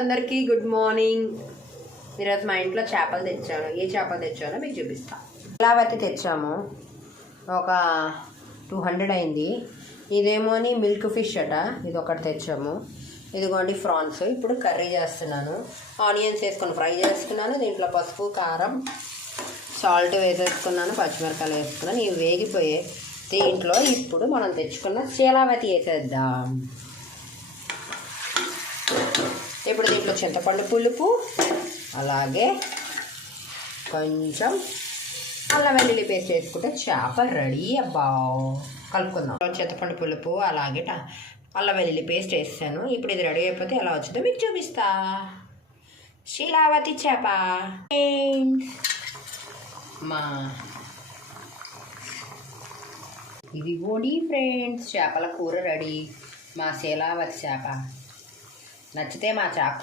అందరికీ good morning. ఈరోజు మా ఇంట్లో చేపలు తెచ్చాను. ఏ చేపలు తెచ్చానో మీకు చూపిస్తా. శీలావతి తెచ్చాము, ఒక 200 అయింది. ఇదేమోని మిల్క్ ఫిష్ అట, ఇది ఒకటి తెచ్చాము. ఇదిగోండి ఫ్రాన్స్. ఇప్పుడు కర్రీ చేస్తున్నాను. ఆనియన్స్ వేసుకొని ఫ్రై చేస్తున్నాను. దీంట్లో పసుపు, కారం, సాల్ట్ వేసేసుకున్నాను, పచ్చిమిరకాయలు వేసుకున్నాను. ఇవి వేగిపోయే దీంట్లో ఇప్పుడు మనం తెచ్చుకున్న శీలావతి వేసేద్దాం. ఇప్పుడు దీంట్లో చింతపండు పులుపు, అలాగే కొంచెం అల్లం వెల్లుల్లి పేస్ట్ వేసుకుంటే చేప రెడీ. అబ్బా, కలుపుకుందాం. చింతపండు పులుపు అలాగే అల్లం వెల్లుల్లి పేస్ట్ వేస్తాను. ఇప్పుడు ఇది రెడీ అయిపోతే ఎలా వచ్చిందో మీకు చూపిస్తా. శీలావతి చేప మా ఇది ఓడి ఫ్రెండ్స్, చేపల కూర రెడీ. మా శీలావతి చేప నచ్చితే మా చేప